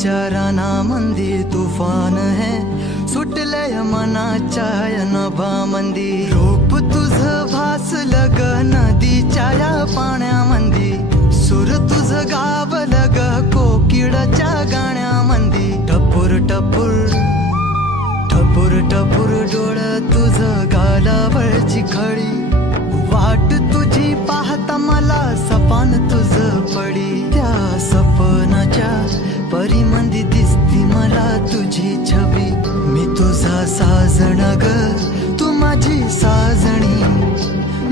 विचाराना मंदी तुफान है सुटलय मनाच्या नभामंदी रूप तुझ भासलं ग नदीच्या या पाण्यामंदी सूर तुझ गावलं ग कोकिळाच्या गाण्यामंदी टपूर टपूर टपूर टपूर डोळं तुझ गालावरची खडी वाट तुझी पाहता मला सपान तुझ पडी त्या सपनाच्या परिमंदी दिसती मला तुझी छबी मी तुझा साजण ग तू माझी साजणी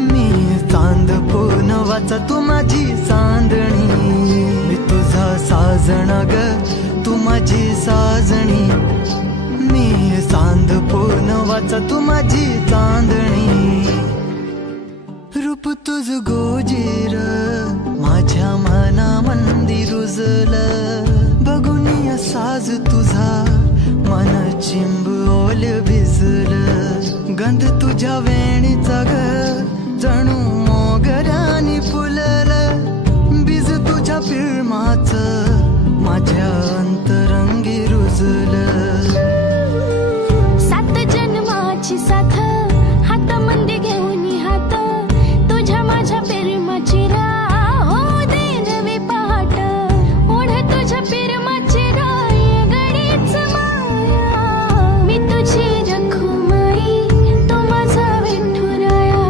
मी चांद पूनवाचा तू माझी चांदणी मी तुझा साजण ग तू माझी साजणी मी चांद पूनवाचा तू माझी चांदणी रूप तुझ गोजीर माझ्या मनामंदी रुजलं बघून साज तुझा मन चिंब ओल भिजलं गंध तुझ्या वेणीचा ग जणू मोगऱ्यानी फुललं बीज तुझ्या पिळमाच माझ्या अंतरंगी रुजलं सात जन्माची साथ हातामध्ये घेऊन हात तुझ्या माझ्या प्रेमाची राह हो दे नवी पहाट ओढ तुझ्या प्रेमाची राह ये गडीच माया मी तुझी रखुमाई तो माझा विठुराया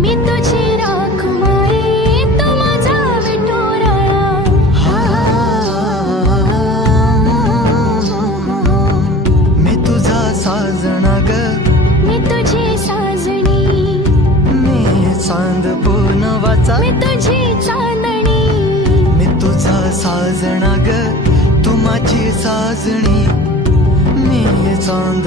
मी तुझी रखुमाई तो माझा विठुराया मी तुझा साजना ग मी तुझी साजणी मी चांद पूनवाचा मी तुझी चांदणी मी तुझा साजना ग तू माझी साजणी मी चांद